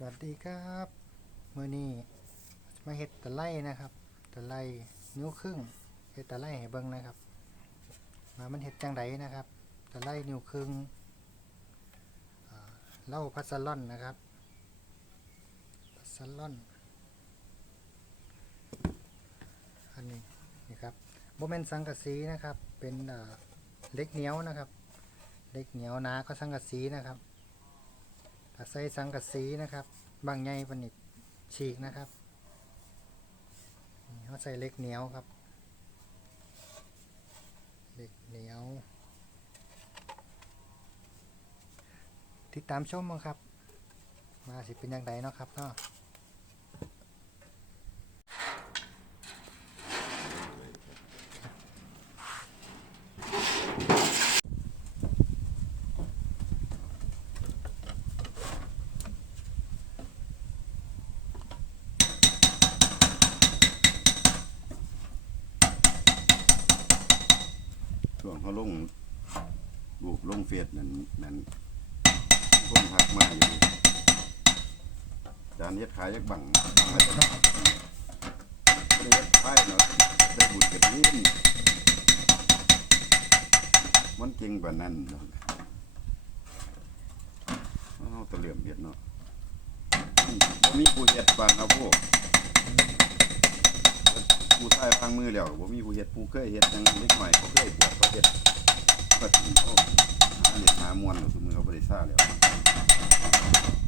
สวัสดีครับมื่อนี้มาเฮ็ดตะไลนะครับตะไลนิ้วครึ่งเฮ็ดตะไลให้เบิ่งนะครับ มามันเฮ็ดจังไดนะครับตะไลนิ้วครึ่งเล้าพัสลอนนะครับพัสลอนอันนี้นี่ครับโมเมนสังกะสีนะครับเป็นเล็กเหนียวนะครับ เล็กเหนียวนาก็สังกะสีนะครับ อาใส่สังกะสีนะครับ บางใหญ่ปนนิดฉีกนะครับเขาใส่เล็กเหนียวครับ เล็กเหนียว ติดตามชมมั้งครับ มาสิเป็นยังไงเนาะครับเนาะ ช่วงเขาลงรูปลงเฟซนั่นนั่นคนทักมาอยู่จานเฮ็ดขายยักบังมาจากไม่ได้เฮ็ดขายเนาะได้บุญกับนี้มันเก่งกว่านั้นเนาะเอาตะเหลี่ยมเฮ็ดเนาะมบ่มีผู้เฮ็ดบางเอาพวก ผู้ชายพังมือแล้วบ่มีผู้เฮ็ดผู้เคยเฮ็ดจังเล็กน้อยเขาเคยบวชเขาเฮ็ดก็ถึงโอ้หาเด็ดหามวนหรือสมือเขาบริซ่าแล้ว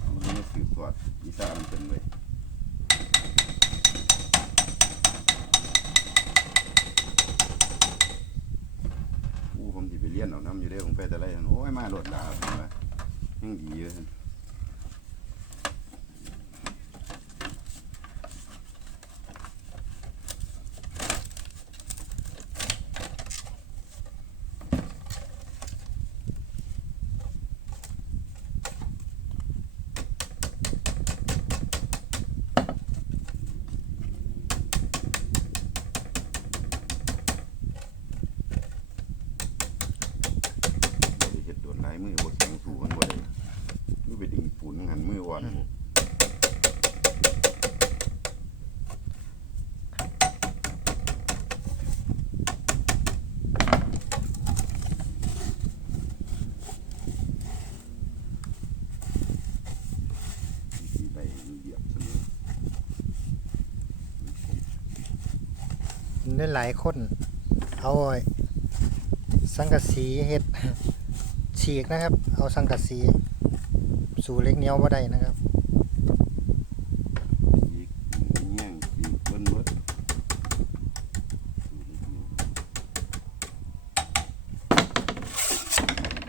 เอาวันนี้สืบตรวจวิซ่ามันเป็นเลยอู้ผมสิไปเรียนเอาน้ำอยู่ได้อผมไปแต่ไรหั่นโอ้ยมาโหลดลาผมว่ายังดีอยู่หั่น บ่ได้เฮ็ดโดนหลายมือบ่แข็งสู้มันบ่ได้มือไปดึงปูนหันมืออ่อนบ่มีใบมีเหยียบเสมอ ได้ หลายคน เอาสังกะสีเฮ็ดฉีกนะครับ เอาสังกะสี สู่เล็กเนี้ยวบ่ได้นะครับอีกแง่งอีกเบิ้นเบิ้น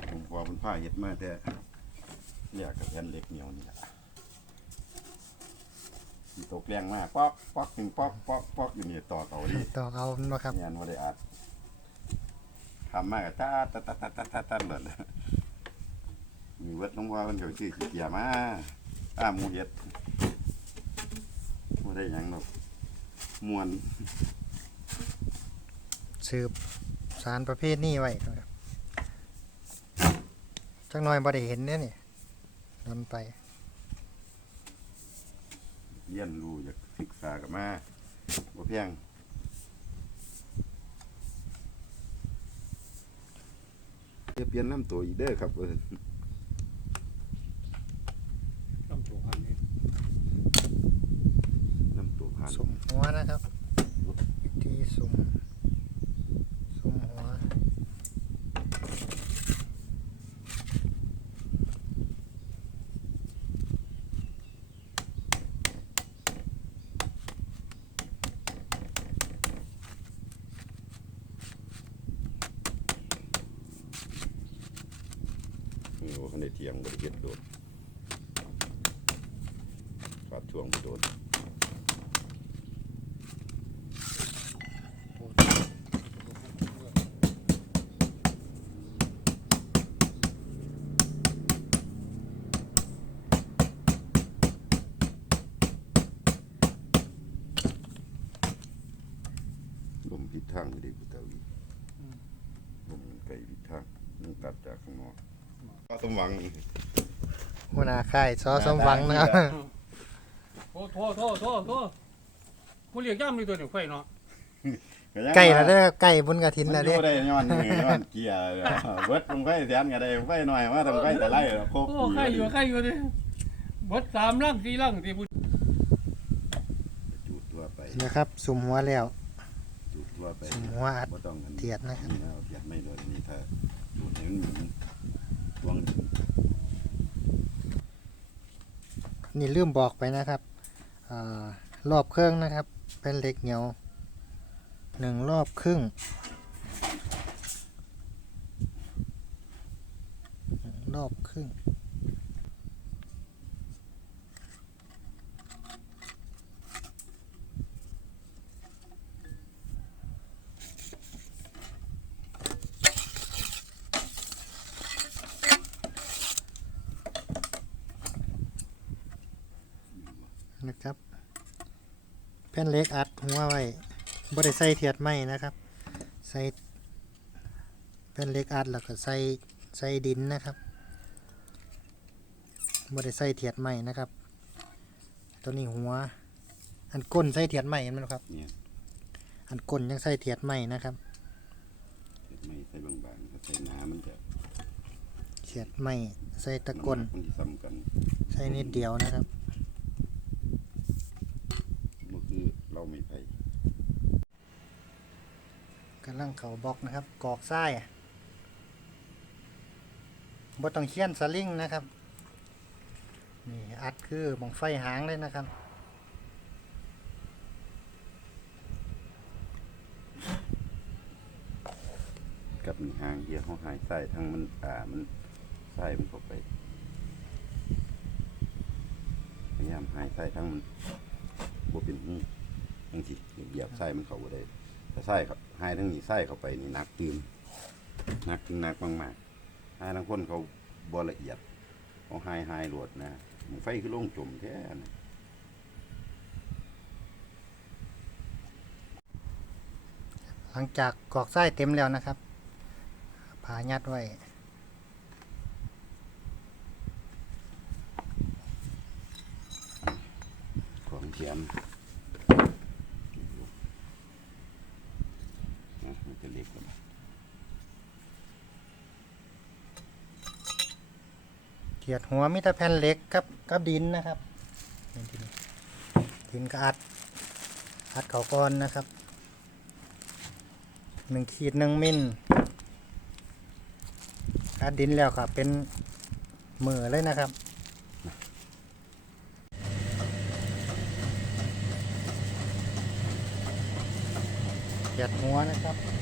ผมพอมันผ้าเห็ดมาแต่อยากกับแผ่นเหล็กเหนียวนี่แหละ สิตกแรงมากป๊อกป๊อกหนึ่งป๊อกป๊อกป๊อกอยู่นี่ต่อเต่าดิต้องเอามันมาครับงานว่าได้อัดทำมากกับตาตาตาตาตาตาตาเลยมีเวทน้องว่ามันเดี๋ยวชื่อขี้เกียจมาอ้าหมูเห็ดไม่ได้หยังหรอกมวนสืบสารประเภทนี้ไว้นะครับจักหน่อยบ่ได้เห็นเนี่ยนี่โดนไป เรียนรู้อยากศึกษากับมาบ่เพียงเดี๋ยวเปลี่ยนน้ำตัวอีกเด้อครับเออ ลำตัวพันนี้ น้ำตัวผ่าน สุ่มหัวนะครับวิธีสุ่มสุ่มหัว โอ้คันได้เทียงบริเฮ็ดโดดขาดช่วงบ่โดดลมผิดทางอยู่ดีกูเตาอีลมมันไกลผิดทางมันตัด จากข้างนอกก็ต้องหวังหัวหน้าค่ายซอสมหวังนะครับโทษโทษโทษโทษผู้เรียกย่ำเลยตัวหนึ่งไฟเนาะไก่ละเด้อไก่บุญกระถินมันละอเด้ยู่ได้ย้อนมือย้อนเกียร์เลยเบิดลงไฟแสนก็ได้ไฟหน่อยมาทำไฟแต่ไล่แล้วครบโอ้ใครอยู่ใครอยู่ดิบดสามล่างสี่ล่างที่ผู้จูดตัวไปนะครับ สุ่มหัวแล้วจูดตัวไปสุ่มหัวอัดบ่ต้องกันเทียดนะครับนี่นะเทียดไม่โดนนี่ถ้าจูดให้มันหมุนตวง นี่ลืมบอกไปนะครับอรอบเครื่องนะครับ เป็นเหล็กเหนียวหนึ่งรอบครึ่งหนึ่งรอบครึ่ง นะครับแผ่ นเหล็กอัดหัวไว้บ่ได้ใส่เทียดไม้นะครับ ใส่แผ่นเหล็กอัดแล้วก็ใส่ใส่ดินนะครับบ่ได้ใส่เทียดไม้นะครับ ตัวนี้หัว อันก้นใส่เทียดไม้เห็นไหมครับ เนี่ยอันก้นยังใส่เทียดไม้นะครับไม่ใส่บางๆถ้าใส่หนามันจะเทียดไม้ใส่ตะก้นมันจะซ้ำกัน ใส่นิดเดียวนะครับ มันคือ เราไม่ไผ่กำลังเขาบล็อกนะครับกรอกทรายอะบ่ต้องเคี่ยนสลิงนะครับ นี่อัดคือบังไฟหางเลยนะครับกับมีหางเกียร์เขาหายใส่ทั้งมันอ่ามันใส่มันเข้าไปพยายามหายใส่ทั้งมันบ่เป็นหู บางทีเหยียบใส่มันเข้าบ่ได้ถ้าใส่ครับหายทั้งนี้ใส่เข้าไปนี่หนักตื่นหนักถึงหนักมากๆหายทั้งคนเขาบ่ละเอียดเขาหายหายโหลดนะมันไฟคือลงจมแท้นะหลังจากกรอกทรายเต็มแล้วนะครับผายัดไว้ของเทียมีกเกียดหัวมิตรแผ่นเล็กกับกับดินนะครับดินดินก็อัด อัดเขาก้อนนะครับหนึ่งขีดหนึ่งมิลอัดดินแล้วครับ เป็นมือเลยนะครับเทียดหัวนะครับ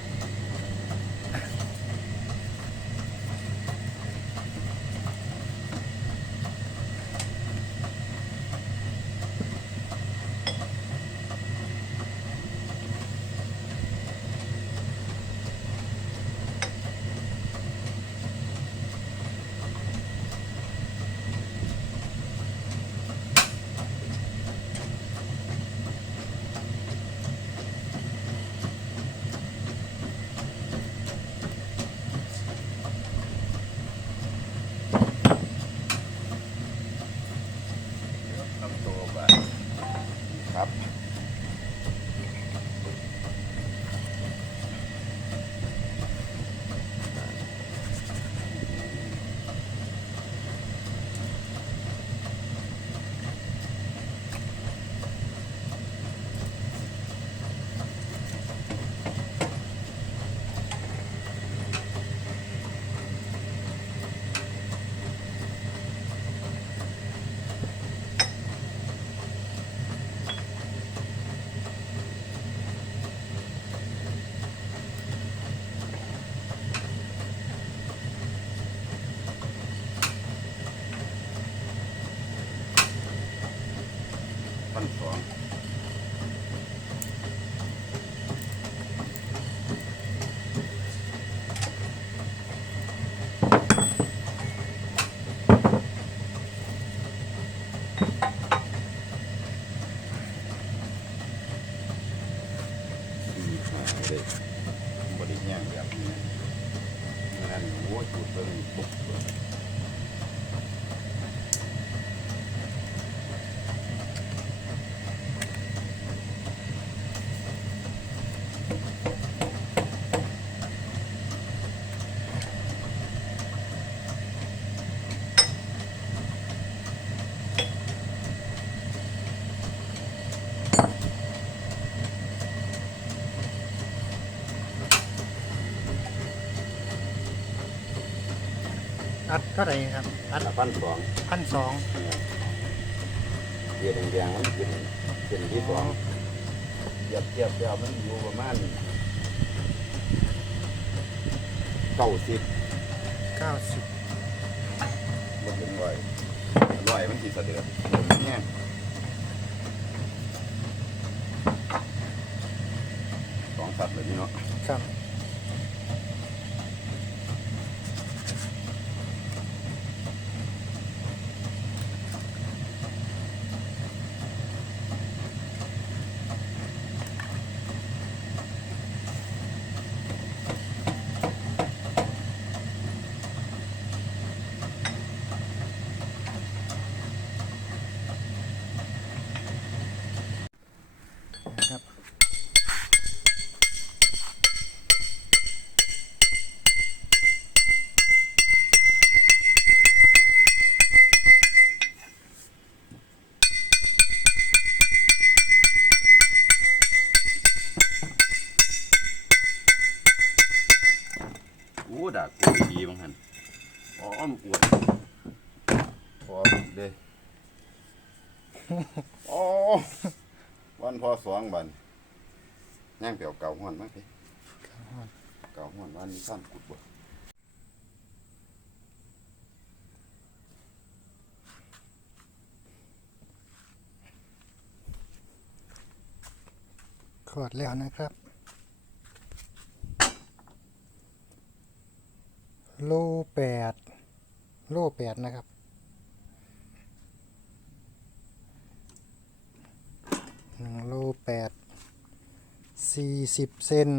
ท่าไหร่ครับอัดละพันสองพันสองเดียแดงๆมันเป็นเป็นที่สองเทียบเทียบแล้วมันอยู่ประมาณเก้าสิบเก้าสิบมันเป็นร้อยร้อยมันสิสะเดือดเนี่ยสองสัตว์เลยนี่เนาะครับนะครับ ดักกูดีบางหันอ๋อมนอวดพอเด้อ๋อวันพอสองบันย่างเปียวเก่าห้อนมากพี่เก่าห้อนวันนี้สั้นกุดบ่ขอดแล้วนะครับ โลแปดโลแปดนะครับ หนึ่งโลแปดสี่สิบเซน